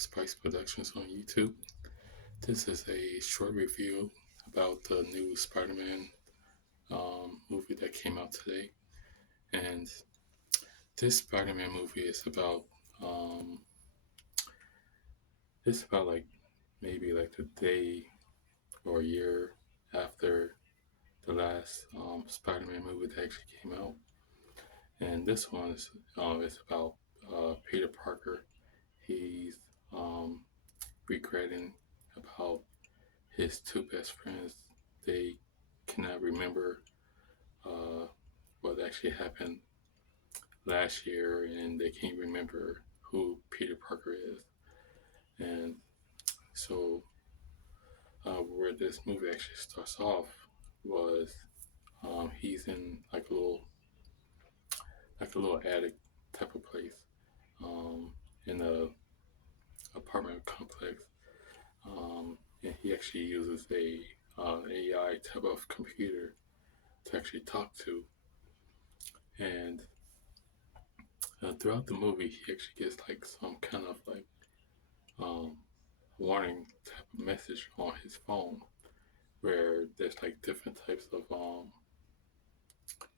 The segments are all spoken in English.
Spice Productions on YouTube. This is a short review about the new Spider-Man movie that came out today. And this Spider-Man movie is about um, like maybe like the day or a year after the last Spider-Man movie that actually came out. And this one is about Peter Parker. He's um, regretting about his two best friends. They cannot remember uh, what actually happened last year, and they can't remember who Peter Parker is. And so, where this movie actually starts off was he's in like a little attic type of place in a apartment complex, and he actually uses a AI type of computer to actually talk to. And throughout the movie, he actually gets like some kind of like um, warning type of message on his phone where there's like different types of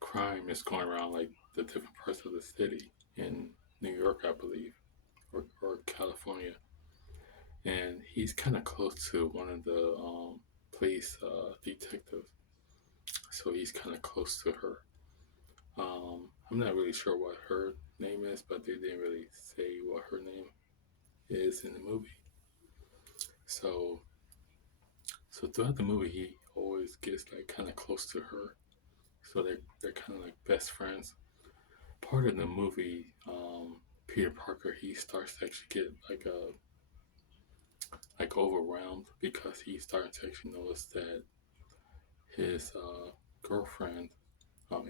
crime is going around like the different parts of the city in New York, I believe, or California. And he's kind of close to one of the police detectives, so he's kind of close to her. I'm not really sure what her name is, but they didn't really say what her name is in the movie. So, so throughout the movie, he always gets like kind of close to her. So they're kind of like best friends. Part of the movie, Peter Parker, he starts to actually get like overwhelmed because he's starting to actually notice that his girlfriend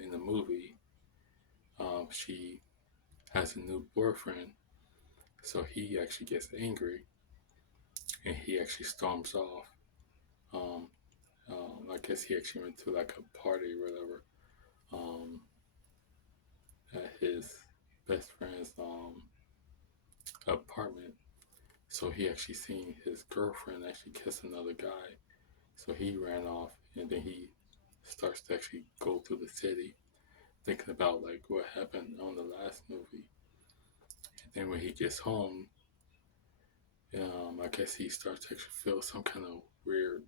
in the movie, she has a new boyfriend. So he actually gets angry and he actually storms off. Um, I guess he actually went to like a party or whatever um, at his best friend's apartment. So he actually seen his girlfriend actually kiss another guy. So he ran off and then he starts to actually go through the city thinking about like what happened on the last movie. And then when he gets home, I guess he starts to actually feel some kind of weird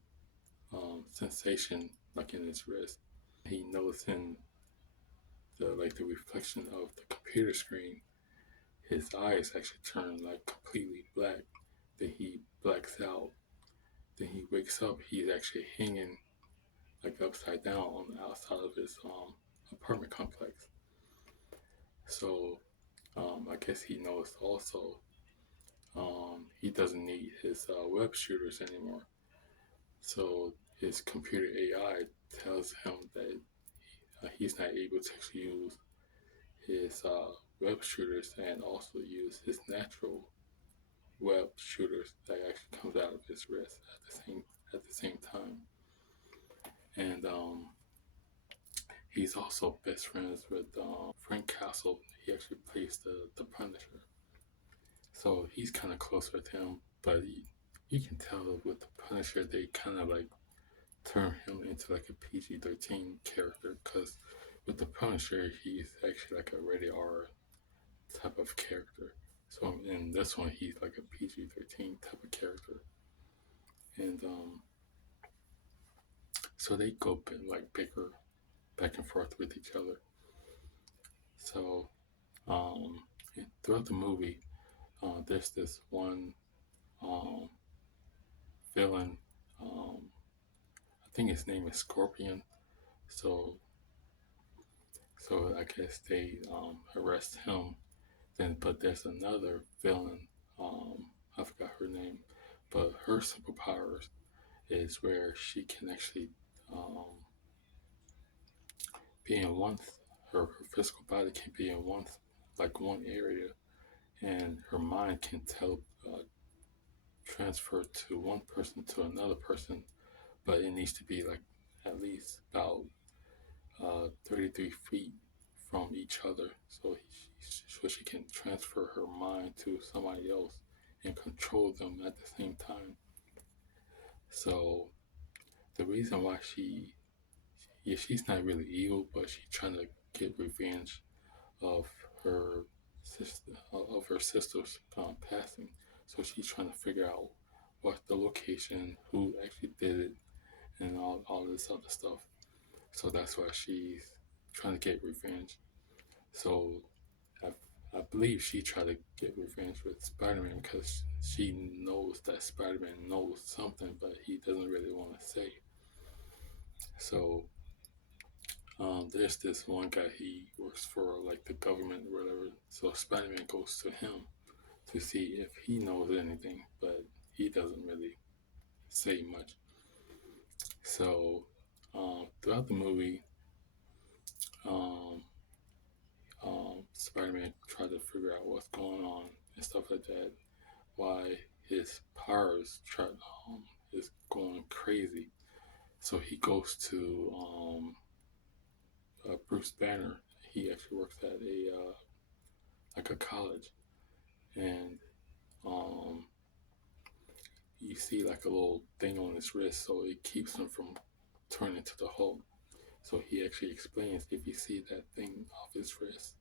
sensation like in his wrist. He noticing the reflection of the computer screen. His eyes actually turn like completely black. Then he blacks out. Then he wakes up. He's actually hanging like upside down on the outside of his apartment complex. So I guess he noticed also he doesn't need his web shooters anymore. So his computer AI tells him that he's not able to actually use his web shooters and also use his natural web shooters that actually comes out of his wrist at the same time. And he's also best friends with Frank Castle. He actually plays the Punisher, so he's kind of close with him. But you can tell with the Punisher, they kind of like turn him into like a PG-13 character because with the Punisher, he's actually like a rated R type of character. So in this one, he's like a PG-13 type of character, and so they go like bicker back and forth with each other. So um, throughout the movie, there's this one um, villain. I think his name is Scorpion. So I guess they arrest him. Then, but there's another villain. I forgot her name, but her superpowers is where she can actually um, be in one. Her physical body can be in one area, and her mind can transfer to one person to another person, but it needs to be like at least about 33 feet from each other, so she can transfer her mind to somebody else and control them at the same time. So the reason why yeah, she's not really evil, but she's trying to get revenge of her of her sister's passing. So she's trying to figure out what's the location, who actually did it, and all this other stuff. So that's why she's trying to get revenge. So I, I believe she tried to get revenge with Spider-Man because she knows that Spider-Man knows something, but he doesn't really want to say. So there's this one guy, he works for like the government or whatever. So Spider-Man goes to him to see if he knows anything, but he doesn't really say much. So throughout the movie, um, Spider-Man tried to figure out what's going on and stuff like that. Why his powers is going crazy. So he goes to Bruce Banner. He actually works at a like a college, and um, you see like a little thing on his wrist, so it keeps him from turning to the Hulk. So he actually explains if you see that thing off his wrist,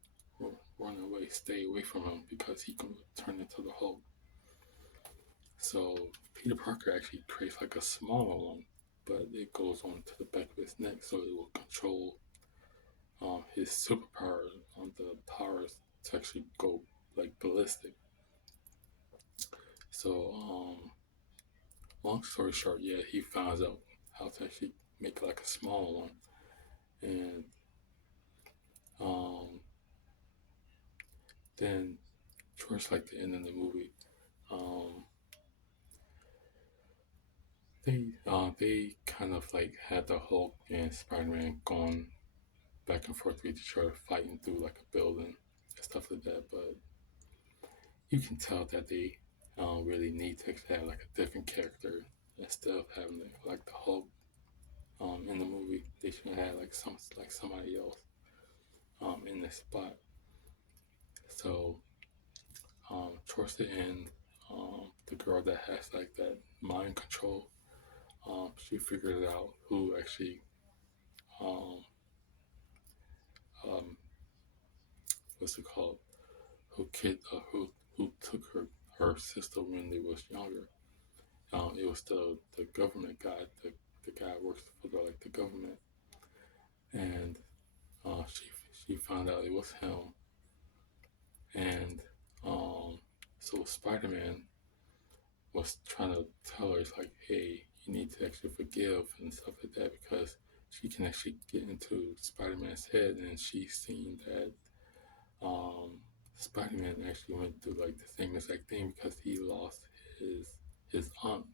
run away, stay away from him because he can turn into the Hulk. So Peter Parker actually creates like a smaller one, but it goes on to the back of his neck, so it will control his superpower on the powers to actually go like ballistic. So long story short, yeah, he finds out how to actually make like a smaller one, and um, then towards like the end of the movie, um, they kind of like had the Hulk and Spider Man going back and forth with each other, fighting through like a building and stuff like that. But you can tell that they really need to have like a different character instead of having like the Hulk in the movie. They should have like somebody else in this spot. So towards the end, the girl that has like that mind control, she figures out who actually um, um, what's it called? Who took her sister when they was younger. It was the government guy. The guy works for the government, and she found out it was him. And um, so Spider Man was trying to tell her, it's like, hey, you need to actually forgive and stuff like that because she can actually get into Spider Man's head, and she's seen that um, Spider Man actually went through like the same exact thing because he lost his his aunt.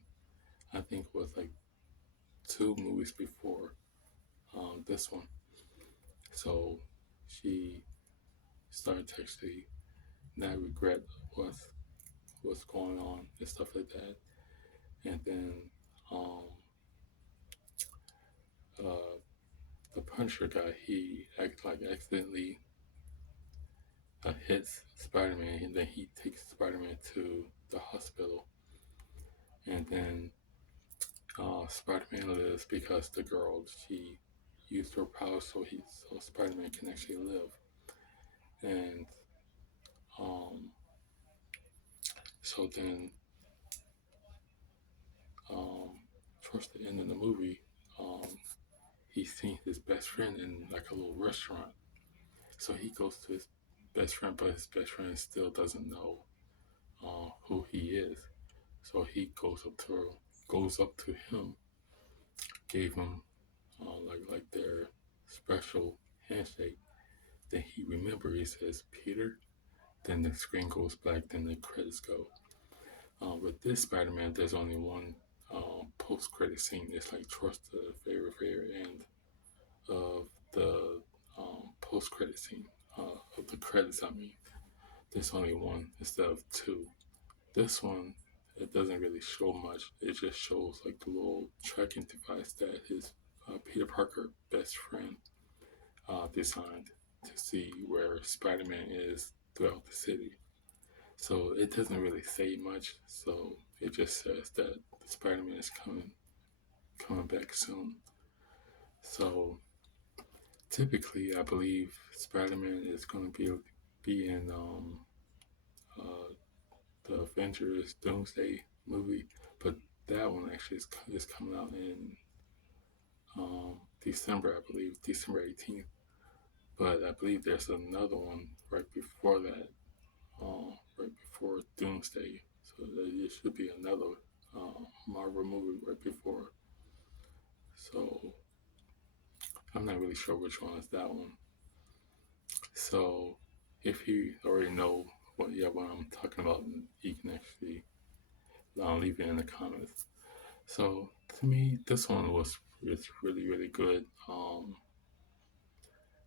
I think it was like 2 movies before this one. So she started to actually not regret what's what's going on and stuff like that. And then um, uh, the Punisher guy, he like accidentally hits Spider Man, and then he takes Spider Man to the hospital. And then Spider Man lives because the girl, she used her power so Spider Man can actually live. And um, so then um, towards the end of the movie, um, he's seen his best friend in like a little restaurant. So he goes to his best friend, but his best friend still doesn't know who he is. So he goes up to him, gave him like their special handshake. Then he remembers, he says Peter. Then the screen goes black. Then the credits go. With this Spider-Man, there's only one post-credit scene. It's like towards the very end of the post-credit scene of the credits. I mean, there's only one instead of two. This one, it doesn't really show much. It just shows like the little tracking device that his Peter Parker best friend designed to see where Spider-Man is throughout the city. So it doesn't really say much. So it just says that Spider-Man is coming back soon. So typically, I believe Spider-Man is going to be in uh, the Avengers Doomsday movie, but that one actually is coming out in December, I believe, December 18th. But I believe there's another one right before that, right before Doomsday. So there should be another Marvel movie right before. So I'm not really sure which one is that one. So if you already know what I'm talking about, you can actually leave it in the comments. So to me, this one was it's really good.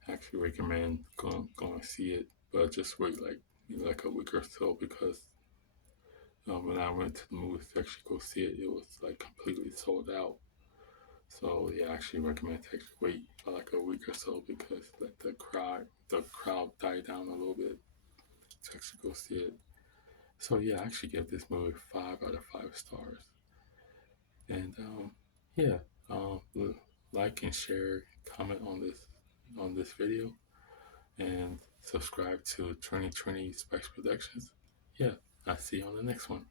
Actually recommend going to see it, but just wait like a week or so because when I went to the movies to actually go see it, it was like completely sold out. So yeah, I actually recommend to actually wait for like a week or so because let the crowd die down a little bit to actually go see it. So yeah, I actually give this movie 5 out of 5 stars. And yeah, like and share, comment on this video, and subscribe to 2020 Spice Productions. Yeah, I'll see you on the next one.